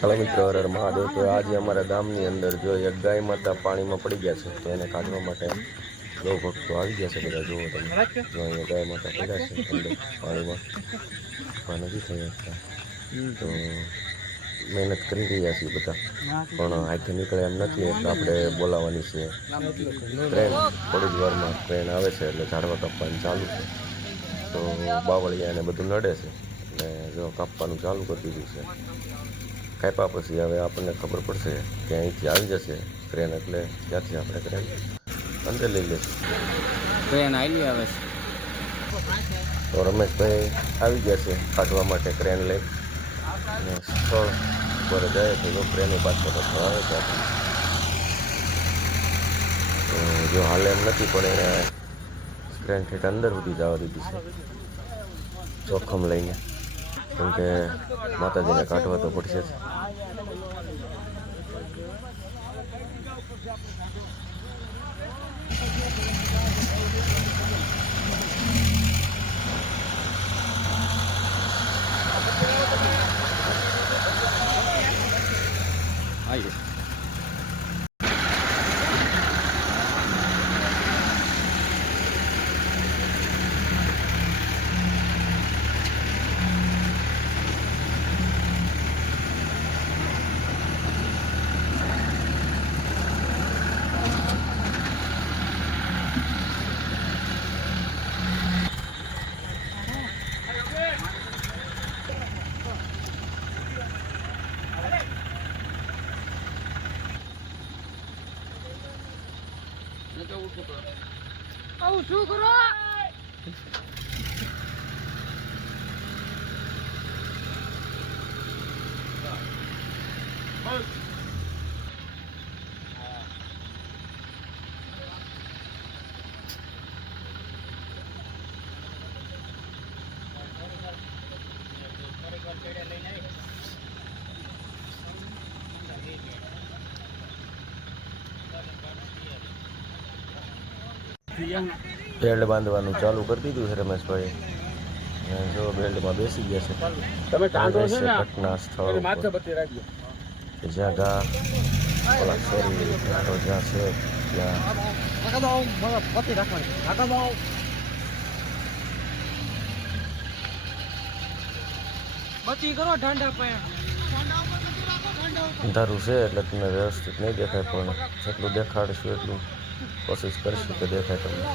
Hello मित्रों, हर हर महादेव। तो आज અમારા ગામની અંદર જો એક ગાય માતા પાણીમાં પડી ગયા છે, તો એને કાઢવા માટે ગૌ ભક્તો આવી ગયા છે। બધા જુઓ તમે, જો અહીંયા ગાય માતા પડ્યા છે અંદર પાણીમાં, પણ નથી થઈ શકતા। તો મહેનત કરી રહ્યા છીએ બધા, પણ અહીંથી નીકળે એમ નથી, એટલે આપણે બોલાવવાની છે ટ્રેન। થોડી જ વારમાં ટ્રેન આવે છે, એટલે ઝાડવા કાપવાનું ચાલુ છે। તો બાવળિયા એને બધું નડે છે, એટલે જો કાપવાનું ચાલુ કરી દીધું છે। કાપ્યા પછી હવે આપણને ખબર પડશે કે અહીંથી આવી જશે ટ્રેન, એટલે ત્યાંથી આપણે ટ્રેન અંદર લઈ લઈશું। ટ્રેન આવી આવે છે તો રમેશભાઈ આવી ગયા છે કાઢવા માટે ટ્રેન લઈ, અને સ્થળ પર જાય છે। જો ટ્રેનની પાછળ આવે ત્યાંથી, તો જો હાલે એમ નથી, પણ એને ટ્રેન ઠેઠ અંદર સુધી જવા દીધી છે જોખમ લઈને, કેમ કે માતાજીને કાઢવા તો પડશે જ। આવી આવું શું કરો? બેલ્ટ બાંધવાનું ચાલુ કરી દીધું છે રમેશભાઈ, જો બેલ્ટમાં બેસી ગયા છે। તમે કાંડો છે ને ઘટના સ્થળ માથે બત્તી રાખજો, જ્યાં ગા ઓલા સોરી ઘાટો જ્યાં છે ત્યાં બત્તી રાખવાની કાકા દો। બત્તી કરો ઠંડા પાયા। અંધારું છે એટલે તમને વ્યવસ્થિત નહીં દેખાય, પણ જેટલું દેખાડશું એટલું કોશિશ કરીશું કે દેખાય તમને।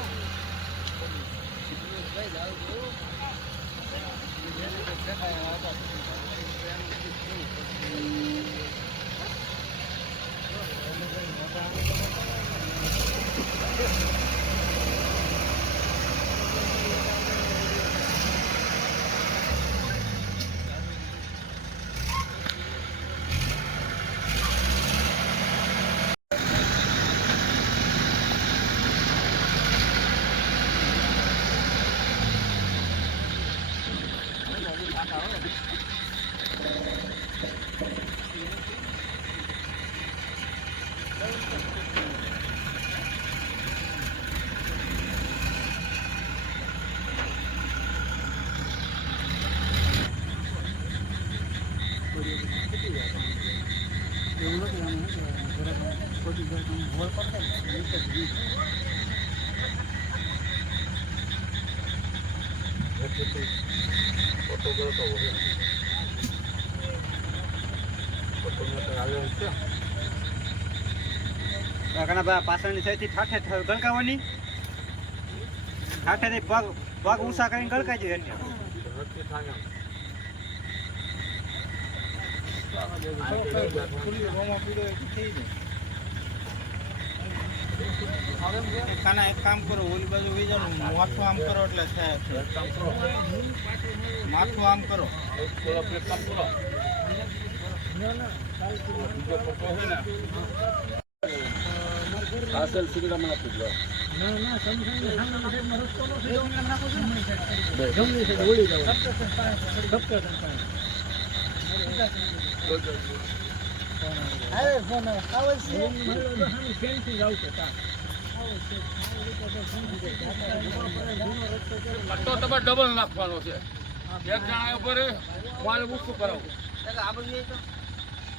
પાછળની સાઈડથી ઠાઠે ગળકાવાની, ઠાઠેથી પગ ઊંચા કરીને ગળકાઈ જોઈએ એટલે કાના એક કામ કરો, ઓલી બાજુ વહી જાવ, માથું આમ કરો એટલે માથું આમ કરો, હાસલ સિંગડામાં આપી દો। ના સમજાઈને રસ્તો નથી, ઓળી જાવ અરે ફોન આવે છે કેમથી જાવ છો તો તમે ડબલ નાખવાનો છે। એક જણા ઉપર માલ ઊંચું કરાવો, આ બધું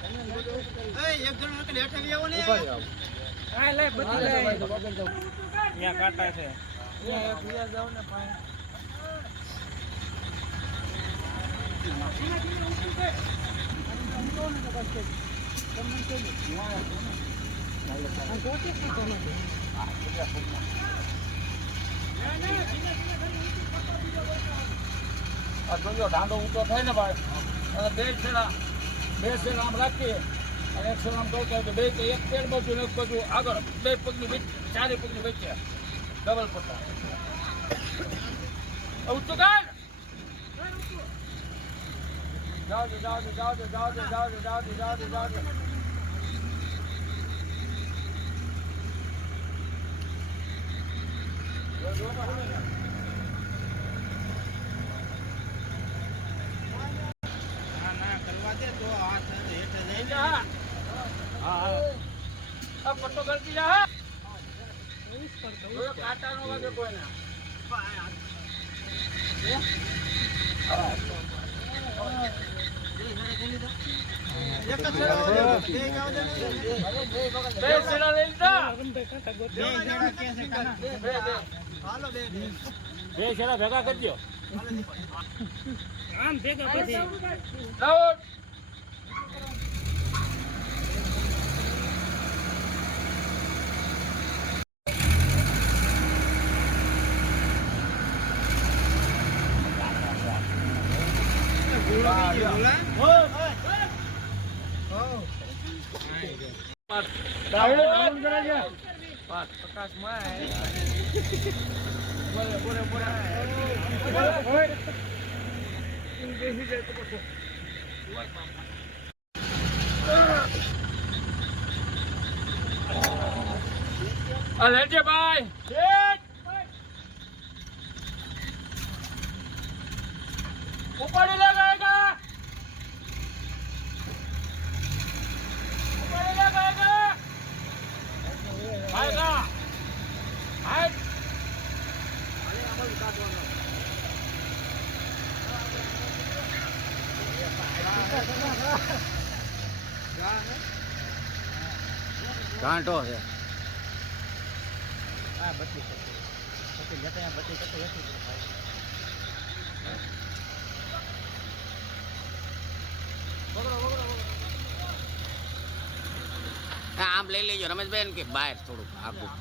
એક જણ નકલ હેઠે લઈ આવો ને આ લે બધી લે ત્યાં કાંટા છે ભૂયા જાવ ને પાણી ઢાંડો ઊંચો થાય ને ભાઈ અને બે છેડા આમ રાખીએ અને એક છેડા આમ કરતા હોય તો બે એક પેડ બાજુ ને એક બાજુ આગળ બે પગની ચારે પગની વચ્ચે ડબલ પટ્ટા ઊંચું કાઢ જાઓ ના કરવા દે તો હાથ હેઠે જઈ જા હા આ પટ્ટો ગળતી જા કાંટા નો વાગે કોઈને બે છેડા ભેગા કરજો આમ ભેગા પછી પ્રકાશ માં લેજે ભાઈ ઉપાડી લે ગાયકા ઉપાડી લે ગાયકા ગાયકા હાટ ઘાંટો છે આ બત્તી લેતા બત્તી કતો આમ લઈ લેજો રમેશભાઈ કે બહાર થોડુંક આગું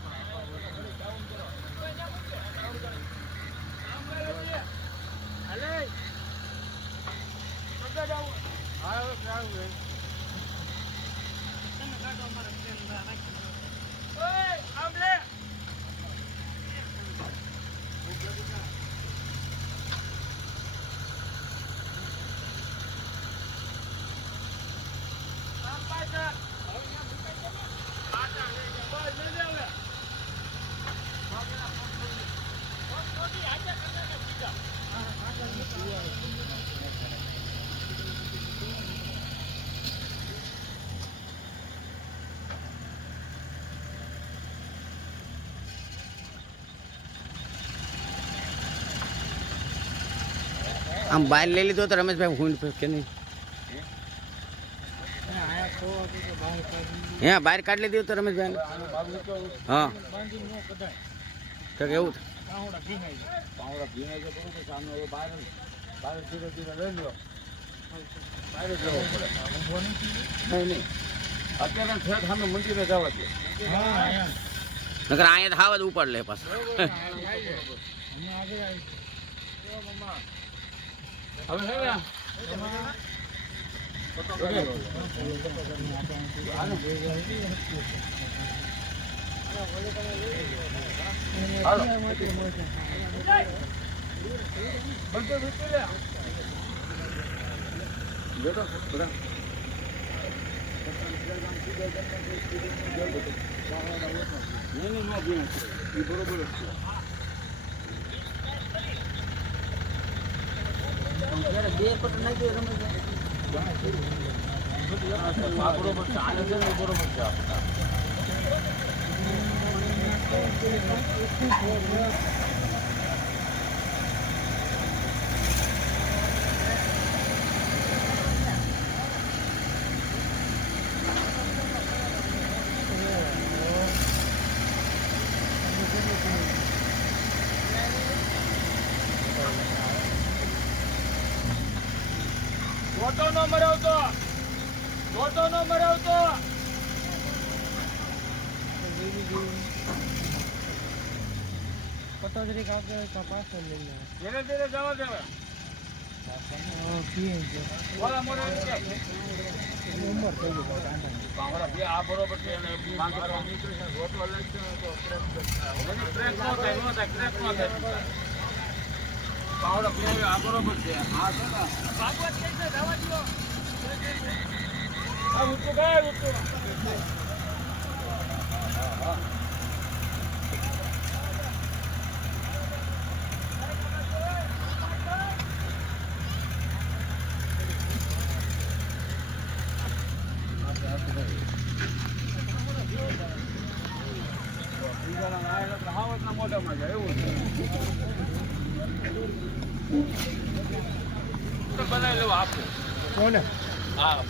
આમ બહાર લઈ લીધો તો રમેશભાઈ હું કે નહીં હે બહાર કાઢી લીધું તો રમેશભાઈ હા તો કેવું અત્યારે ઠેઠ સામે મંદિરે જવા દે નકર અહીંયા થાવ જ ઉપર લે પાછું હવે હે ને હાલો બંધ વિચી લે બેટો બરા નહીં નો ભીણ છે એ બરોબર જ છે બે પટ નાખી રમે બરોબર છે આને છે ને બરોબર છે મરાવતો પટોદરી કાપે તો પાછળ લઈ લે ધીરે ધીરે જવા દેવે બોલા મોરે ઉંમર થઈ ગઈ કાંગડા બે આ બરોબર છે અને માંગરો નીકળી છે ગોટવા લાગશે તો ક્રેક નો થાય ક્રેક નો થાય કાંગડા બે આ બરોબર છે આ છે ને ભાગવત કઈ છે જવા દો આ ઉઠો ગાય ઉઠો મોઢામાં જાય એવું બનાવી લેવા આપો કોને હા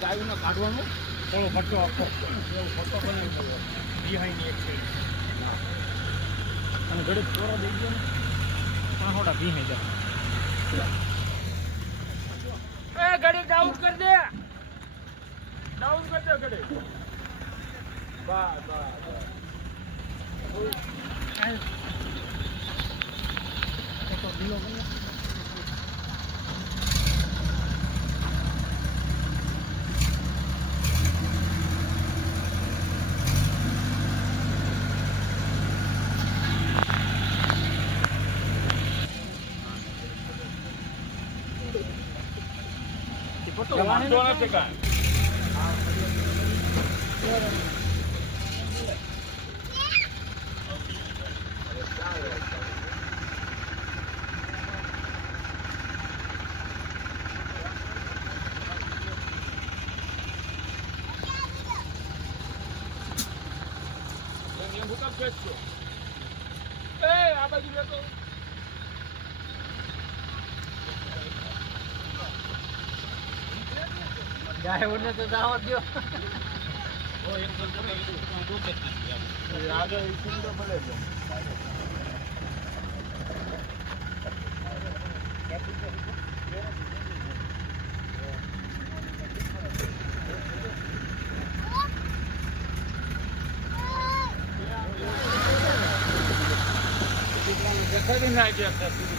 ગાયું કાઢવાનું થોડો પટ્ટો આપો પટ્ટો બનાવી દેવો બિહાઈન્ડ એક છે અને ઘડી ચોરા દઈ ગયો ને થોડા ભીહે જાય એ ઘડી ડાઉન કર દે ડાઉન કર દે ઘડી બસ વાંધો નથી કાંઈ આ બાજુ બેઠો ગાય ઓને તો દાવત દો આગળ સુંદર ભલે છે દેખાડી નાખ્યા